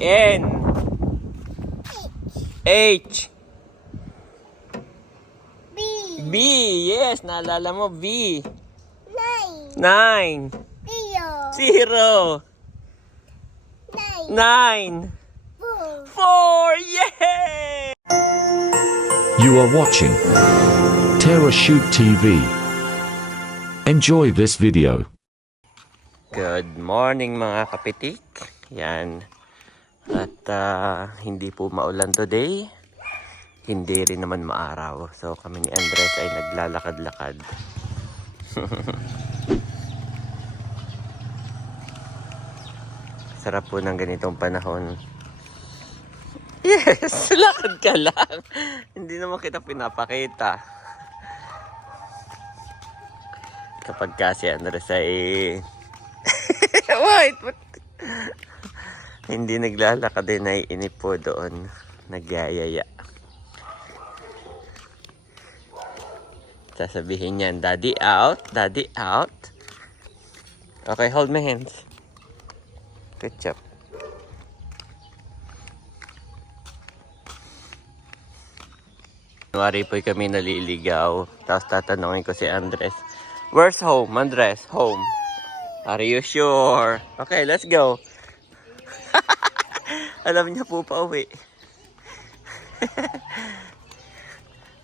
N. H. B. Yes, naalala mo. B. 9. 0. 9. 4. Yay! You are watching Terra Shoot TV. Enjoy this video. Good morning mga kapitik. Yan. At hindi po maulan today. Hindi rin naman maaraw. So kami ni Andres ay naglalakad-lakad. Sarap po ng ganitong panahon. Yes! Lakad ka lang. Hindi naman kita pinapakita. Kapag kasi Andres ay wait, hindi naglalakad din, ay inip po doon, nagyayaya. Sasabihin niyan, daddy out, daddy out. Okay, hold my hands. Good job. Kunwari po kami naliligaw, tapos tatanungin ko si Andres, where's home, Andres? Home. Are you sure? Okay, let's go. Alam niya po pa uwi.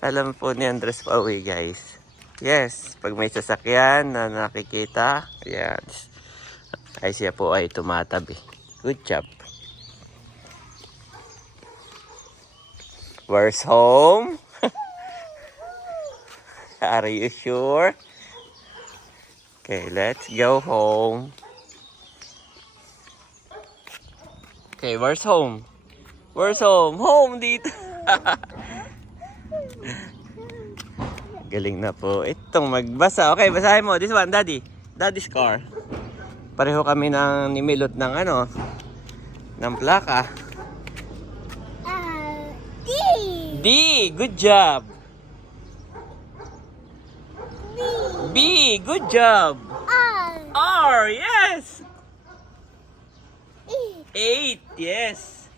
Alam po ni Andres pa uwi, guys. Yes, pag may sasakyan na nakikita, yan. Ay siya po ay tumatabi. Good job. Where's home? Are you sure? Okay, let's go home. Okay, where's home? Where's home? Home dito. Galing na po itong magbasa. Okay, basahin mo. This one, Daddy. Daddy's car. Pareho kami ng nimilot ng ano, ng plaka. D. D. Good job. B. Good job. R. Yes. 8. Yes.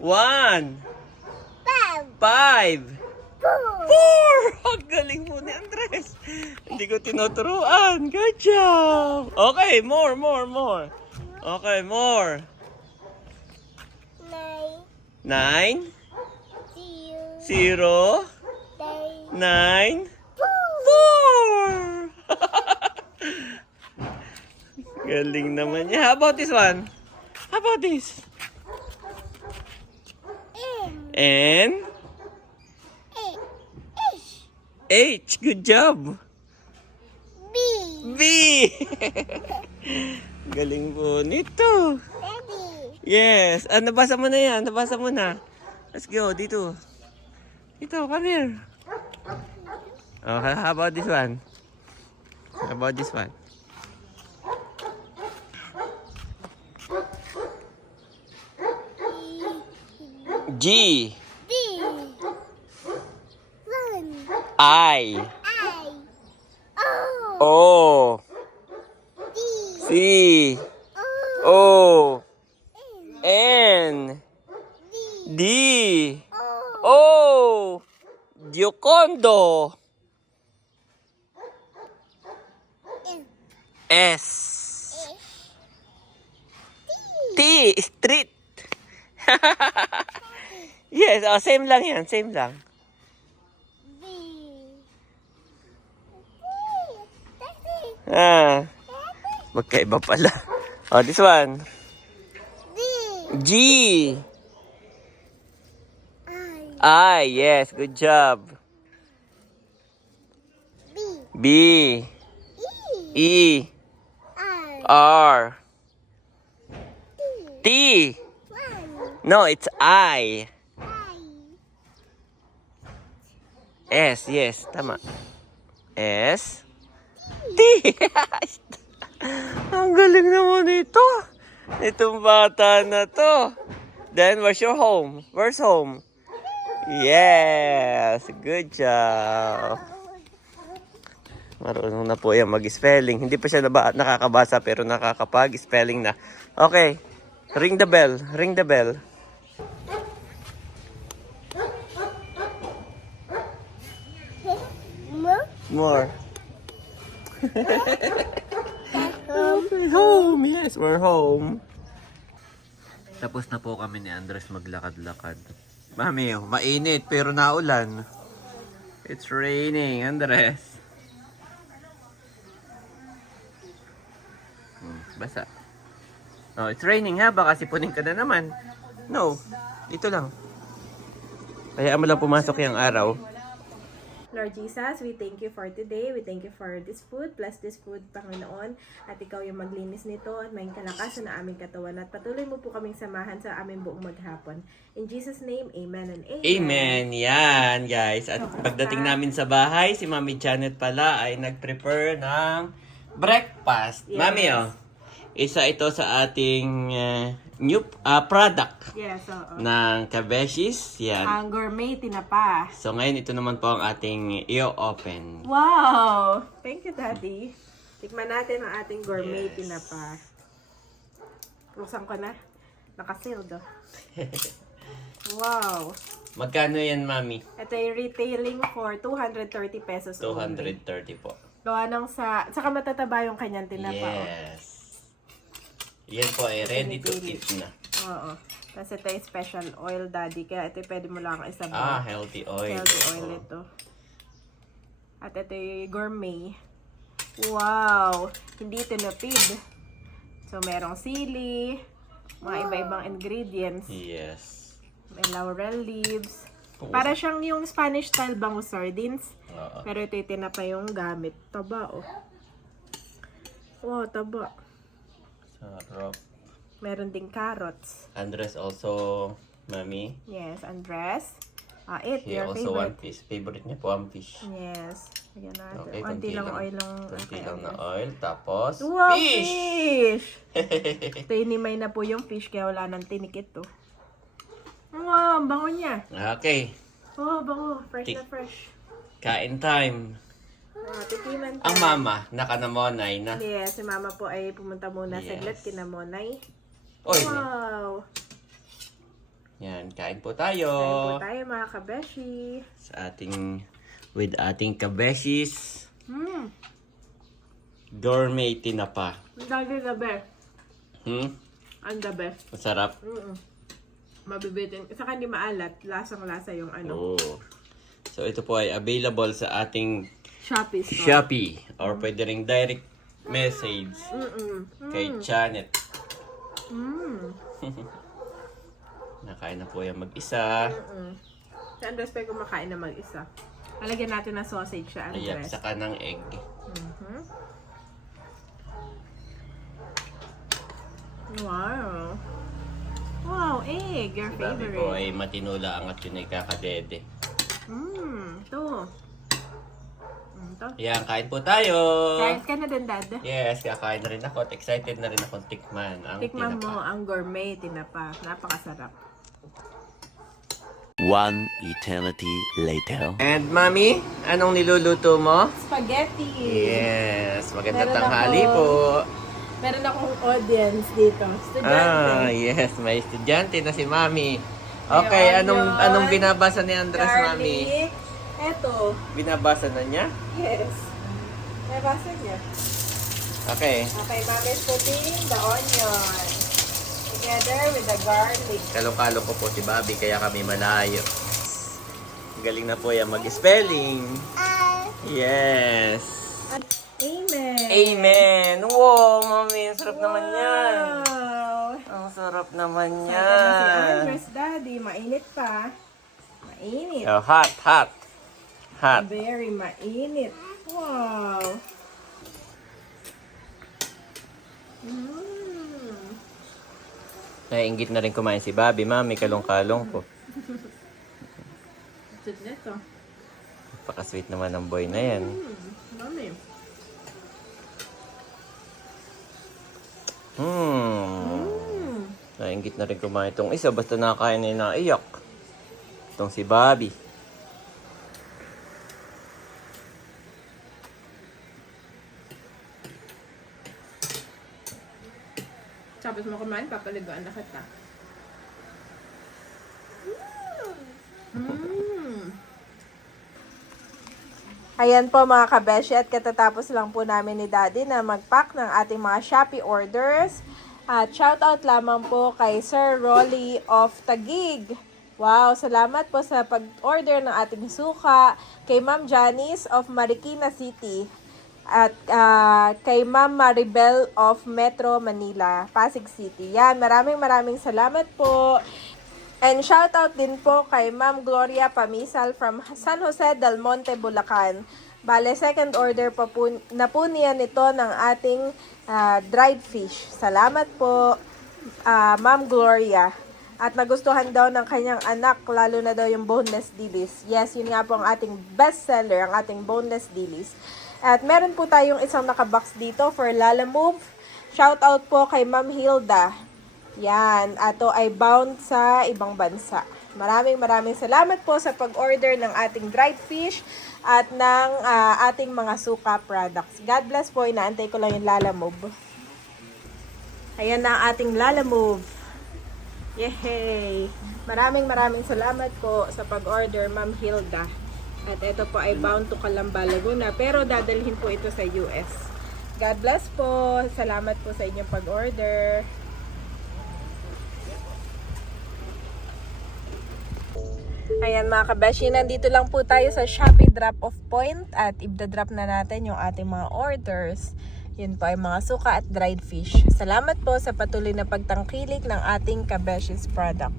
1. 5. 4. Ang galing mo ni Andres. Hindi ko tinuturuan. Good job. Okay, more. Okay, more. 9. 0. 9. 4. Galing naman niya. How about this one? How about this? N. H. Good job. B. Galing po nito. Yes. Nabasa mo na yan. Nabasa mo na. Let's go. Dito. Dito. Come here. Oh, how about this one? How about this one? G. I. O. C. O. N. D. O. Giocondo. S. T. Street. Yes, oh, same lang yan. Same lang. Magkaiba pala. Oh, this one. G. I. Yes, good job. B. E. R. T. No, it's I. S. Yes, tama. S. T. Ang galing naman ito. Itong bata na to. Then, where's your home? Where's home? Yes. Good job. Marunong na po yan mag-spelling. Hindi pa siya nakakabasa pero nakakapag-spelling na. Okay. Ring the bell. Ring the bell. More. We're home. Yes, we're home. Tapos na po kami ni Andres maglakad-lakad. Mami, mainit pero naulan. It's raining, Andres. Basa. Oh, it's raining ha. Baka sipunin ka na naman. No. Dito lang. Kaya mo lang pumasok yung araw. Lord Jesus, we thank you for today. We thank you for this food. Bless this food, Panginoon. At ikaw yung maglinis nito at may kalakasan na aming katawan. At patuloy mo po kaming samahan sa aming buong maghapon. In Jesus' name, amen and amen. Amen. Yan, guys. At pagdating namin sa bahay, si Mami Janet pala ay nag-prepare ng breakfast. Yes. Mami, oh. Isa ito sa ating new product Yes, oo. ng Kabeshis. Yan. Ang gourmet tinapa. So, ngayon ito naman po ang ating i-open. Wow! Thank you, Daddy. Tikman natin ang ating gourmet Yes. tinapa. Buksan ko na. Nakasealed, oh. Wow! Magkano yan, Mami? Ito ay retailing for 230 pesos only. 230 po. Gawa ng saka matataba yung kanyang tinapa, oh. Yes. Yan po ay ready to eat na. Oo. Tapos ito yung special oil, Daddy. Kaya ito pwede mo lang isabaw. Healthy oil. Healthy oil Oo. ito. At ito yung gourmet. Wow! Hindi tinapid. So, merong sili, mga iba-ibang ingredients. Yes. May laurel leaves. Para siyang yung Spanish style bangus sardines. Oo. Pero ito yung tinapa yung gamit. Taba, oh. Wow, taba. Sarap. Meron ding carrots. Andres also, Mami. Yes, Andres. It, He your also favorite. one fish. Favorite niya po ang fish. Yes. Lagyan natin. Okay, Konti lang oil lang. Konti kay lang na Andres. oil. Tapos, Wow, fish! fish! Tinimay na po yung fish kaya wala nang tinikit to. Wow, ang bango niya. Okay. Oh, bango. Fresh Tik- na fresh. Kain time. Tikiman Ang tayo. mama, nakanamonay na. Yes, si mama po ay pumunta muna Yes. saglit kina Monay. Oy, Wow! yan. Kain po tayo. Kain po tayo mga kabeshi. With ating kabeshis. Hmm. Gourmet tinapa. Ang dami the best. Ang the best. Masarap. Mabibitin. Saka hindi maalat. Lasang-lasa yung ano. Oh. So, ito po ay available sa ating Shopee store. Shopee. Or pwede ring direct message kay Janet. Nakain na po yung mag-isa. Si Andres pa yung kumakain na mag-isa. Lalagyan natin ng sausage siya, Ayan, Andres. saka ng egg. Wow. Wow, egg. Your Si Bobby favorite. po ay matinula ang at yun ay kakadede. Ito. Ito. Ayan, kain po tayo. Kain ka na din, Dad. Yes, kakain na rin ako. At excited na rin akong tikman ang Tikman mo tinapa. ang gourmet tinapa. Napakasarap. One eternity later. And Mami, anong niluluto mo? Spaghetti. Yes, magandang Meron tanghali ako. po. Meron akong audience dito. Estudyante. Yes, may estudyante na si Mami. Okay, May onion, anong binabasa ni Andres, Mami? garlic. Eto. Binabasa na niya? Yes. May basa niya. Okay. Okay, Mom is putting the onion together with the garlic. Kalo-kalo ko po si Bobby, kaya kami malayo. Galing na po yan mag-spelling. Yes. Amen. Amen. Wow, Mami, ang sarap naman yan. Wow. Ang sarap naman Saka na si yan. Andres, Daddy. Mainit pa. Mainit. Oh, hot, hot. Hot. Very mainit. Wow. Naiingit na rin kumain si Bobby, Mami, kalong-kalong ko. Sweet nito. Napaka-sweet naman ng boy na yan. Mami. Nainggit na rin kumain itong isa. Basta nakakain na naiyak. Itong si Bobby. Tapos mo kumain, papaliguan na kita. Ayan po mga kabeshi, at katatapos lang po namin ni Daddy na mag-pack ng ating mga Shopee orders. At shoutout lamang po kay Sir Rolly of Taguig. Wow, salamat po sa pag-order ng ating suka. Kay Ma'am Janice of Marikina City. At kay Ma'am Maribel of Metro Manila, Pasig City. Yan, maraming salamat po. And shoutout din po kay Ma'am Gloria Pamisal from San Jose del Monte, Bulacan. Bale, second order pa po, na po niya nito ng ating dried fish. Salamat po, Ma'am Gloria. At nagustuhan daw ng kanyang anak, lalo na daw yung boneless dilis. Yes, yun nga po ang ating best seller, ang ating boneless dilis. At meron po tayong isang nakabox dito for Lalamove. Shoutout po kay Ma'am Hilda. Yan, ato ay bound sa ibang bansa. Maraming salamat po sa pag-order ng ating dried fish at ng ating mga suka products. God bless po, inaantay ko lang yung Lalamove. Ayan na ang ating Lalamove. Yehey! Maraming salamat po sa pag-order, Ma'am Hilda. At ito po ay bound to Calamba, Laguna, pero dadalhin po ito sa US. God bless po. Salamat po sa inyong pag-order. Ayan mga kabeshi, nandito lang po tayo sa Shopee drop-off point at ibda-drop na natin yung ating mga orders. Yun po ay mga suka at dried fish. Salamat po sa patuloy na pagtangkilik ng ating kabeshis product.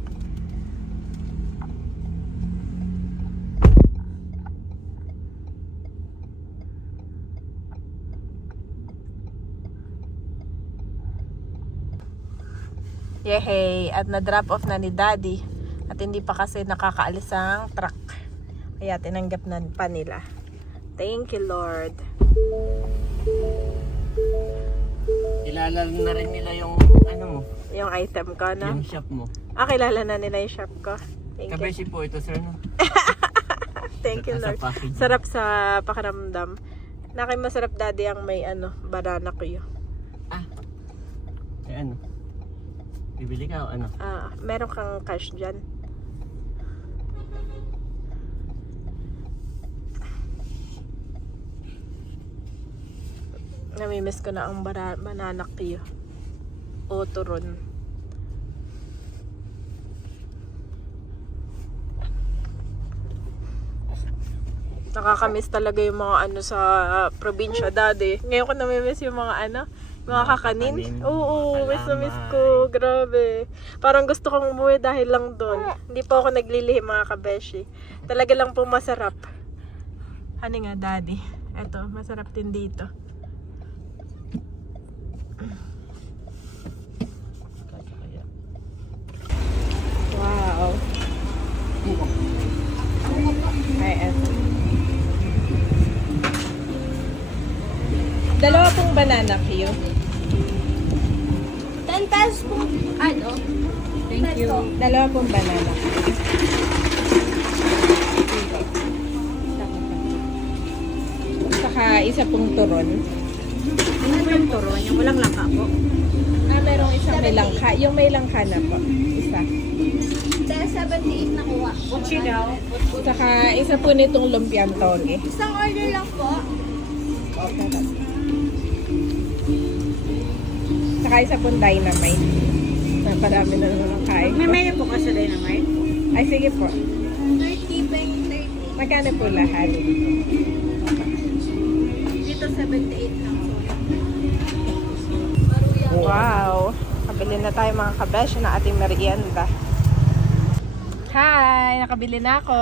Yehey! At na-drop off na ni Daddy. At hindi pa kasi nakakaalis ang truck. Kaya tinanggap na pa nila. Thank you, Lord. Kilala na rin nila yung ano mo, Yung item ko, no? yung shop mo. Kilala na nila yung shop ko. Thank you. Kabeshi po ito, sir, no? Thank you, Sa Lord. packaging. Sarap sa pakiramdam. Masarap, Daddy, ang may banana ko yun. Eh ano? Bibili ka o ano? Meron kang cash dyan. Namimiss ko na ang banana Q. O turon. Nakakamiss talaga yung mga sa probinsya, Daddy. Ngayon ko namimiss yung mga mga kakanin. Oo, miss na miss ko. Grabe. Parang gusto kong umuwi dahil lang doon. Hindi po ako naglilihim, mga kabeshi. Talaga lang po masarap. Ano nga, Daddy? Eto, masarap din dito. Wow. Ay, eto. Dalawa pong banana Q. 10 pesos po. Thank you. Dalawa pong banana Q. Saka isa pong turon. Ano po yung turon? Yung walang langka po. Merong isang may langka. Yung may langka na po. Isa. 78 na kuha. Uchi daw. Saka isa po nitong lumpiang toge. Isang order lang po. Saka isa pong dynamite. Parami na naman ang kain ko. May po kasi dynamite. Ay, sige po. 30 bang 30. Magkano po lahat? Dito 78 lang po. Wow! Nakabili na tayo mga kabesh na ating merienda. Hi! Nakabili na ako.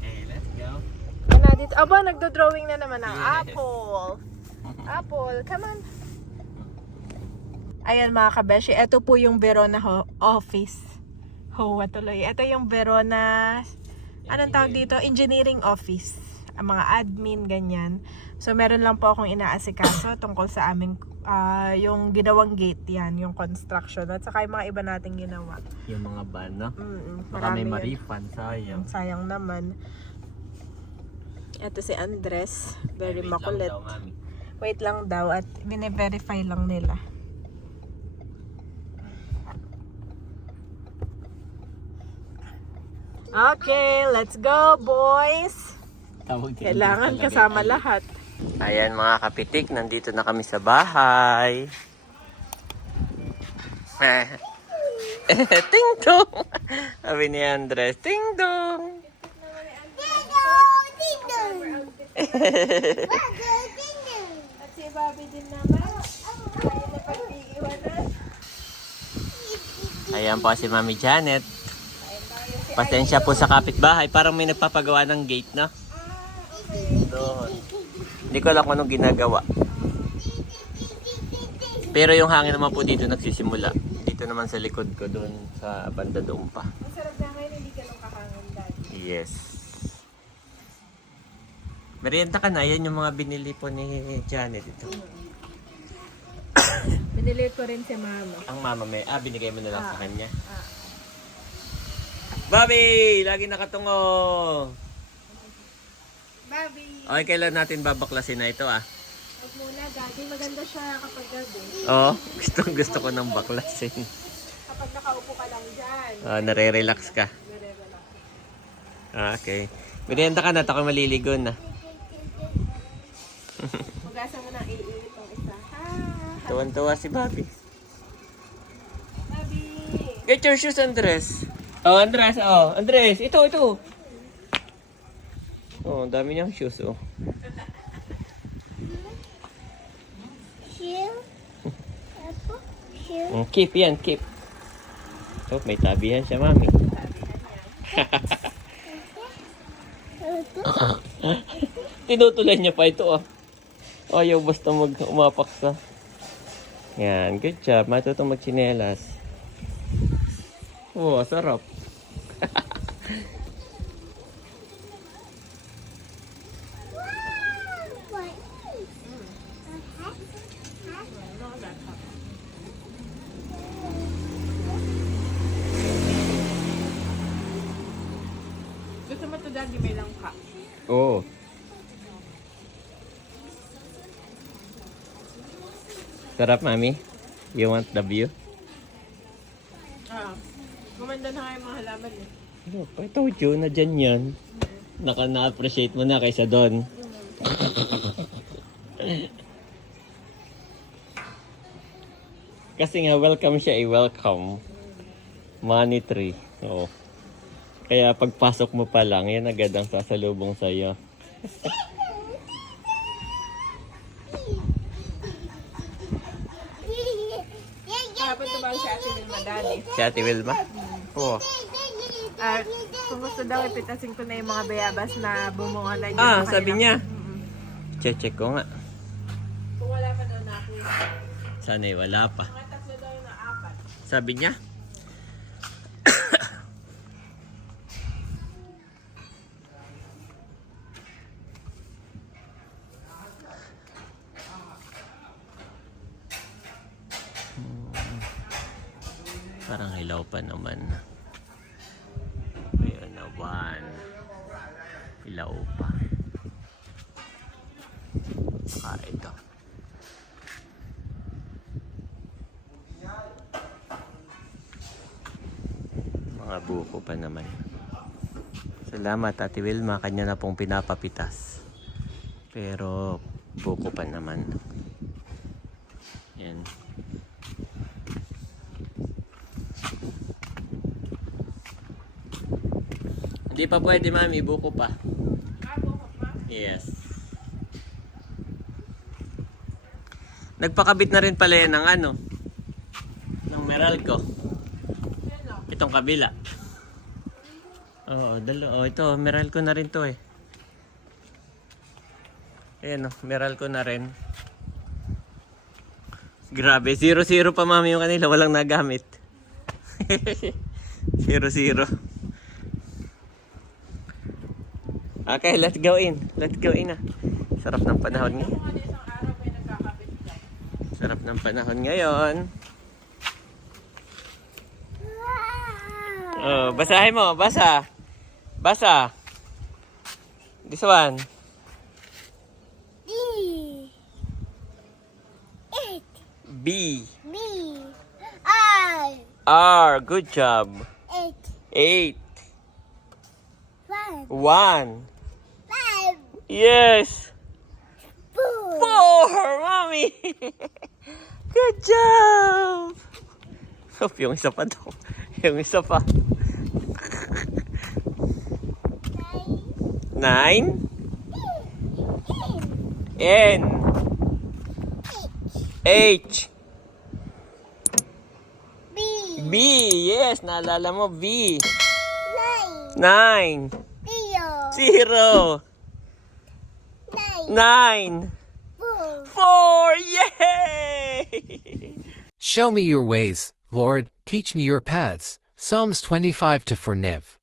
Okay, let's go. Ano dito? Aba, nagdo-drawing na naman ng apple. Apple, come on. Ayan mga kabeshi, ito po yung Verona office. Tuloy. Ito yung Verona, anong tawag dito? Engineering office. Ang mga admin, ganyan. So, meron lang po akong inaasikaso tungkol sa aming, yung ginawang gate yan, yung construction. At saka yung mga iba nating ginawa. Yung mga ban, no? Baka Marami may yun. marifan, sayang. Sayang naman. Ito si Andres. Very makulit. Wait lang daw at bine-verify lang nila. Okay, let's go, boys. Kailangan kasama lahat. Ayan mga kapitik, nandito na kami sa bahay. Ting dong! Sabi ni Andres, ting dong! At si Bobby din naman. Kaya na pag-iiwanan. Ayan po si Mami Janet. Pasensya po sa kapitbahay. Parang may nagpapagawa ng gate, no? Doon. Hindi ko alam kung anong ginagawa. Pero yung hangin naman po dito nagsisimula. Dito naman sa likod ko doon sa banda doon pa. Ang sarap na ngayon, hindi ka nung kakangin dati. Yes. Merienda ka na. Yan yung mga binili po ni Janet ito. Binili ko rin si Mama. Ang mama may, binigay mo na lang sa kanya. Bobby! Lagi nakatungo! Bobby! Okay, kailan natin babaklasin na ito Huwag muna, Daddy. Maganda siya kapag gabi. Oo, gusto ko ng baklasin. Kapag nakaupo ka lang dyan. Nare-relax ka. Nare-relax. Okay. Merienda ka na, ako maliligo na. Hugasan mo na iinit ang isa. Tuwan-tuwa si Bobby. Bobby! Get your shoes, Andres. Oh, Andres, oh. Andres, ito. Oh, ang dami niyang shoes, oh. Keep yan, keep. Oh, may tabihan siya, Mami. Tinutulan niya pa ito, oh. Ayaw basta umapak ka. Yan, good job. Matutong magchinelas. Oh, sarap. Gusto mo ito, Daddy? May langka. Oh. Sarap, Mami. You want the view? Gumanda na nga yung mga halaman eh. Ano, I told you na dyan yan. Na-appreciate mo na kaysa doon. Kasi nga, welcome siya welcome. Money tree. Oo. Kaya pagpasok mo pa lang, yan agad ang sasalubong sa'yo. Kahapon tumawag si Ate Wilma, Daddy. Si Ate Wilma? Oo. At kung gusto daw, ipitasin ko na yung mga bayabas na bumunga na dyan. sa Sabi kanilang- niya. Mm-mm. Check ko nga. Kung wala pa daw na ako. Sana'y wala pa. Mga tatlo daw na apat. Sabi niya. Parang hilaw pa naman. Ayun na, one. Hilaw pa. Ito. Mga buko pa naman. Salamat, Ate Wilma. Kanya na pong pinapapitas. Pero buko pa naman. Yan. Hindi pa pwede, Mami. Buko pa. Buko pa? Yes. Nagpakabit na rin pala yan ng ano. Ng Meralco. Itong kabila. Oo, ito, Meralco na rin to eh. Ayan o, Meralco na rin. Grabe, 0-0 pa, Mami, yung kanila. Walang nagamit. 0-0. Okay, let's go in. Let's go in na. Sarap ng panahon ngayon. Isang araw may nagkakabit ka. Sarap ng panahon ngayon. Oh, basahin mo. Basa. Basa. This one. B. R. Good job. 8. 1. Five. Yes. Four. 4, Mommy. Good job. Oh, yung isa pa daw. Yung isa pa. 9. N. H. B. B. Yes, naalala mo. B. Nine. 9. Zero. 0. Nine. 9. Four. 4. Yay! Show me your ways, Lord, teach me your paths. Psalms 25 to 4 Nev.